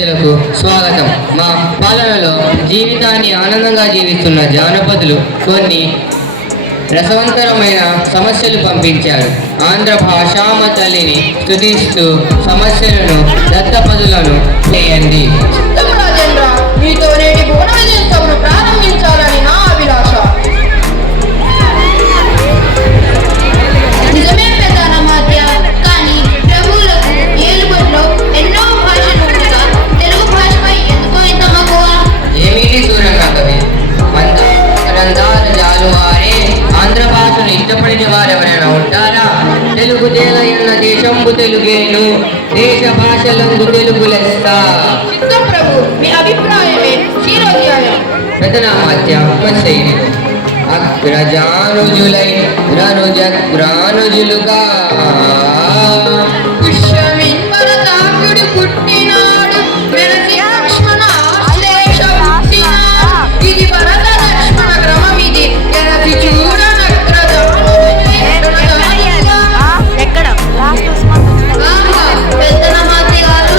ప్రజలకు స్వాగతం. మా పాలనలో జీవితాన్ని ఆనందంగా జీవిస్తున్న జానపదులు కొన్ని రసవంతరమైన సమస్యలు పంపించారు. ఆంధ్ర భాషామ తల్లిని స్తుతిస్తూ సమస్యలను దత్తపదులను చేయండి. ప్రారంభించాలని నా అభిలాష. నిజమే ప్రధాన మాధ్య, కానీ ప్రభువులకు ఏలుబడిలో ఎన్నో భాషలు ఉండగా తెలుగు భాషపై ఎందుకో ఇంత మక్కువ? ఏమిటి సూరంగా కవి, గ్రంథాల జాలువారే ఆంధ్ర భాషను ఇష్టపడిన వారు ఎవరైనా ఉంటారా? తెలుగు తేలయన్న దేశంబు తెలుగేను, దేశ భాషలందు తెలుగు లెస్స. చిత్తం ప్రభు, మీ అభిప్రాయమే శిరోధ్యాయం. ప్రధానమాత్య శైలి అగ్రజానుజులై రనుజగ్రానుజులుగా పుష్యమిన్మరతాకుడు పుట్టినాడు, వెరసి లక్ష్మణ ఆశ్లేష పుట్టినాడు. ఇది భరత లక్ష్మణ క్రమమిది, ఎరసి చూడనగ్రజానుజులై పెద్దనమాత్య గారు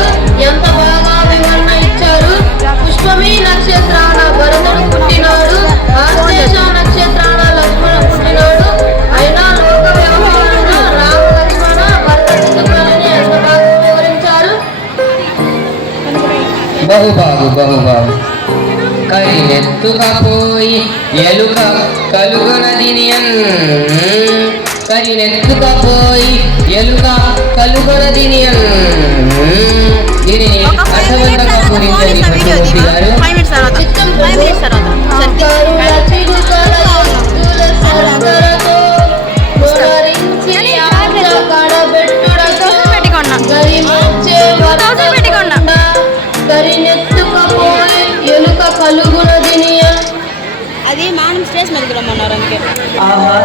ఎంత బాగా వివరణ ఇచ్చారు. పుష్పమి నక్షత్రాన భరతుడు పుట్టినాడు, ఆశ్లేష నక్షత్రాన లక్ష్మణ పుట్టినాడు. అయినా లోక వ్యవహారంగా రామ లక్ష్మణ భరత చిత్రాలని ఎంత బాగా వివరించారు. బహుబాగు కరినెత్తుకపోయి ఎలుక కలుగొనదినియన్, కరినెత్తుకపోయి ఎలుక కలుగొనదినియన్. దీనిని అర్థవంతంగా పూరించండి పట్టుమూర్తి గారు. అది మనం స్టేజ్ మీదకి రమ్మన్నారు అంతే. ఆహా,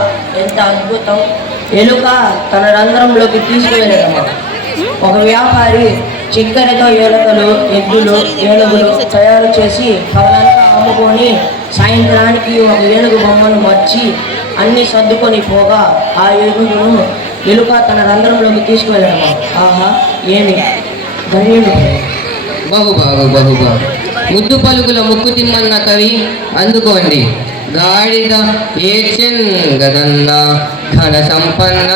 ఎంత అద్భుతం! ఎలుక తన రంధ్రంలోకి తీసుకువెళ్ళడమా? ఒక వ్యాపారి చక్కెరతో ఏలకలు, ఎద్దులు, ఏనుగులు తయారు చేసి పగలంతా అమ్ముకొని సాయంత్రానికి ఒక ఏనుగు బొమ్మను మర్చి అన్ని సర్దుకొని పోగా ఆ ఏనుగును ఎలుక తన రంధ్రంలోకి తీసుకువెళ్ళడమా? ఆహా, ఏమి ధన్యుడు! బహుబాగు ముద్దు పలుకుల ముక్కు తిమ్మన్న కవి అందుకోండి. గాడిద ఏచెన్ గదన్న ఘన సంపన్న.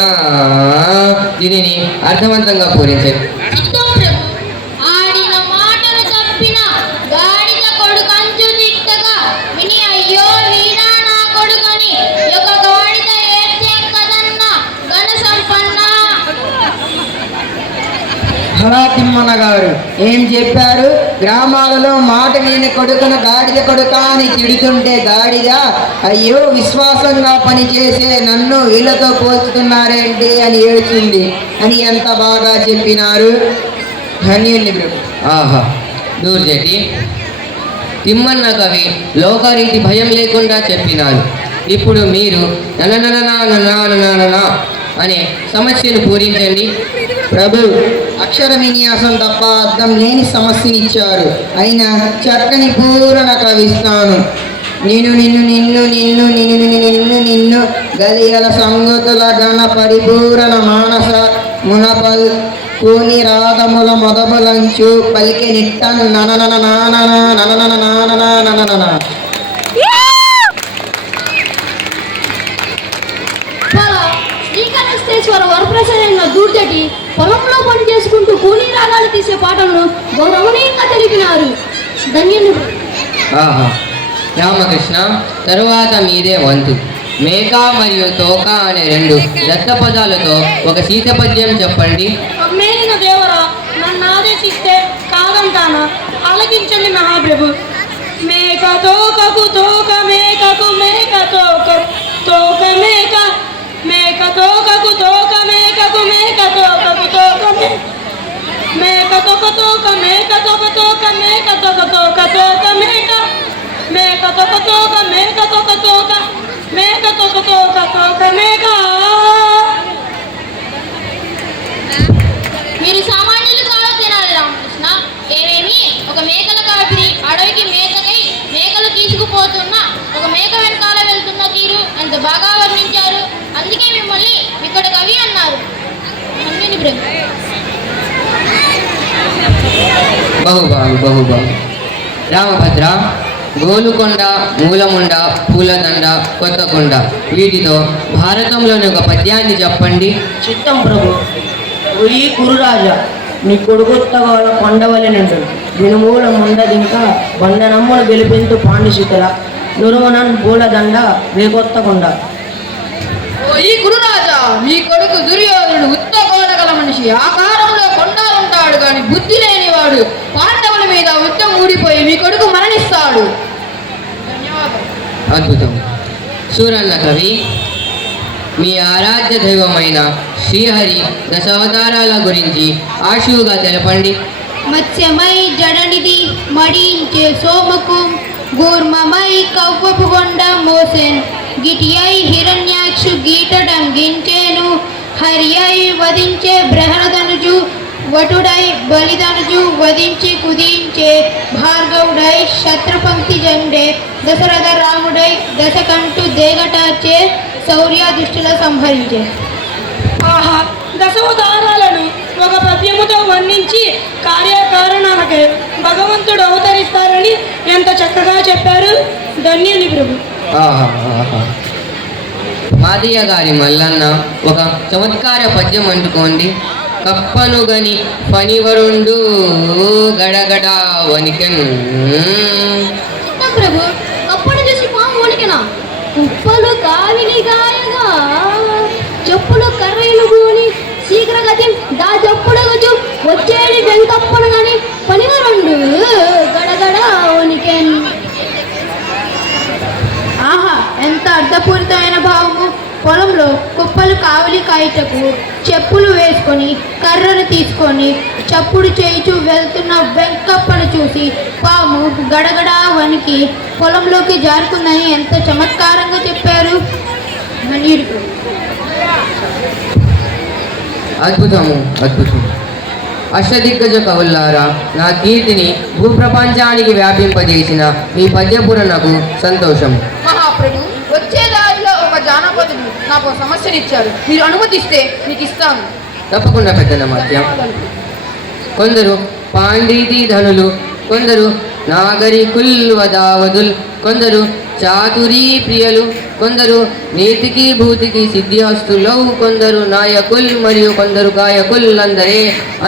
దీనిని అర్థవంతంగా పూరించండి. ఆడిన మాటలు తప్పిన గాడిద కొడుకంచు తిట్టగా విని అయ్యో వీరా నా కొడుకని ఒక గాడిద ఏడ్చేం కదన్న ఘన సంపన్న. తిమ్మన్న గారు ఏం చెప్పారు? గ్రామాలలో మాట విని కొడుకును గాడిద కొడుక అని తిడుతుంటే గాడిద అయ్యో విశ్వాసంగా పనిచేసే నన్ను వీళ్ళతో పోల్చుతున్నారేంటి అని ఏడ్చింది అని ఎంత బాగా చెప్పినారు. ధన్యుని ప్రభు. ఆహా, దూర్జటి తిమ్మన్న కవి లోకరీతి భయం లేకుండా చెప్పినారు. ఇప్పుడు మీరు ననననననననననన అనే సమస్యను పూరించండి. ప్రభు, అక్షర విన్యాసం తప్ప అర్థం లేని సమస్యనిచ్చారు. అయినా చక్కని పూరణ కవిస్తాను. నిన్ను నిన్ను నిన్ను నిన్ను నిన్ను నిన్ను నిన్ను గలియల సంగతుల గణ పరిపూరణ మానస మునపల్ కూని రాధముల మొదబలంచు పలికి నిట్టన్ నననన నానన నననన నానన నననన. శ్రీకృష్ణేశ్వర వరప్రసాదైన దూర్జటి పొలంలో పని చేసుకుంటూ కూలీ రాగాలు తీసే పాటలను గౌరవనీయంగా తెలిపినారు. ధన్యులు. ఆహా, రామకృష్ణ, తరువాత మీదే వంతు. మేక మరియు తోక అనే రెండు దత్త పదాలతో ఒక సీత పద్యం చెప్పండి. మేలిన దేవరా, నన్ను ఆదేశిస్తే కాదంటానా? ఆలకించండి మహాప్రభు. మేక తోకకు తోక మేకకు మేక తోక తోక మేక మేక తోకకు తోక మేకకు మేక తోకకు తోక మేక తోక తోక మేక తోక తోక మేక తోక తోక తోక మేక మేక తోక తోక మేక తోక తోక మేక తోక తోక తోక మేక. మీరు సామాన్యులు కాదు తినాలి రామకృష్ణ. ఏమేమి ఒక మేకల కాపిరి అడవికి మేకకై మేకలు తీసుకుపోతున్న ఒక మేక వెనకాల వెళ్తున్న తీరు ఎంత బాగా వర్ణించారు. అందుకే మిమ్మల్ని ఇక్కడ కవి అన్నారు. బహుబాగు రామభద్ర, గోలుకొండ, మూలముండ, పూలదండ, కొత్తకొండ వీటితో భారతంలోని ఒక పద్యాన్ని చెప్పండి. చిత్తం ప్రభు. ఈ కురురాజా, నీ కొడుకొత్తగోల కొండవలి నిండు వినుమూల ముండదింకా బండనమ్మును గెలిపింతు పాండిశితుల నురుమనన్ పూలదండ వేకొత్తకొండ. ఈ గురురాజా, మీ కొడుకు దుర్యోధనుడు ఉత్తగోడగల మనిషి, ఆకారంలో కొండాలుంటాడు గాని బుద్ధి లేనివాడు. పాండవుల మీద యుద్ధం ఊడిపోయి మీ కొడుకు మరణిస్తాడు. అద్భుతం. సూరన్న కవి, మీ ఆరాధ్య దైవమైన శ్రీహరి దశావతారాల గురించి ఆశువుగా తెలపండి. మత్స్యమై జడనిది మడించే సోమకు, గూర్మమై కవ్వపు కొండ మోసెన్, గిటియై హిరణ్యాక్షు గీటడం గించేను, హరియై వధించే బృహదనుజు, వటుడై బలిదనుజు వధించి కుదించే, భార్గవుడై శత్రుపంక్తి జండే, దశరథ రాముడై దశకంటు దేగటాచే, శౌర్య దుష్టుల సంహరించే. ఆహా, దశావతారాలను ఒక పద్యముతో వర్ణించి కార్యకారణాలకే భగవంతుడు అవతరిస్తారని ఎంత చక్కగా చెప్పారు. ధన్యుని ప్రభు. మాదయ్య గారి మల్లన్న ఒక చమత్కార పద్యం అంటుకోండి. కప్పను గని పనివరుండు గడగడ వనికెన్. ప్రభు, కప్పను చూసి పాము వణికెనా, కుప్పలు కావిలి గాయగా, చెప్పులు కర్రీలు గూని శీఘ్రగతి దా చెప్పుడగచు, వచ్చేది వెంకప్పను గని పనివరుండు గడగడ వణికెన్. ఆహా, ఎంత అర్థపూరితమైన భావము. పొలంలో కుప్పలు కావలి కాయటకు చెప్పులు వేసుకొని కర్రలు తీసుకొని చప్పుడు చేయిచు వెళ్తున్న వెంకప్పను చూసి పాము గడగడ వణికి పొలంలోకి జారుకుందని ఎంత చమత్కారంగా చెప్పారు. అద్భుతము. అష్టదిగ్గజ కవులారా, నా కీర్తిని భూప్రపంచానికి వ్యాపింపజేసిన మీ పద్యపురణకు సంతోషం. మహాప్రభు, వచ్చే దారిలో ఒక జానపదుడు నాకు సమస్యనిచ్చారు. మీరు అనుమతిస్తే మీకు ఇస్తాను. తప్పకుండా పెద్దల మధ్య కొందరు పాండితీ ధనులు, కొందరు నాగరికుల్ వదావదుల్, కొందరు చాతురీ ప్రియులు, కొందరు నీతికి భూతికి సిద్ధిహస్తులు, కొందరు నాయకుల్ మరియు కొందరు గాయకుల్,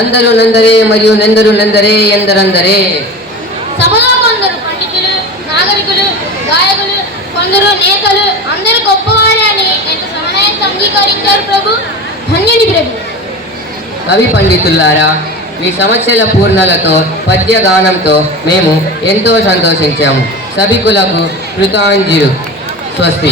అందరూ నందరే మరియు నెందరే ఎందరందరే. సభలో కొందరు పండితులు, నాగరికులు, గాయకులు, కొందరు నేతలు, అందరూ గొప్పవారే అని ఎంత సమన్వయంతో అంగీకరించారు ప్రభు. ధన్యుని ప్రభు. కవి పండితులారా, మీ సమస్యల పూర్ణలతో పద్యగానంతో మేము ఎంతో సంతోషించాము. సభికులకు కృతాంజలి. స్వస్తి.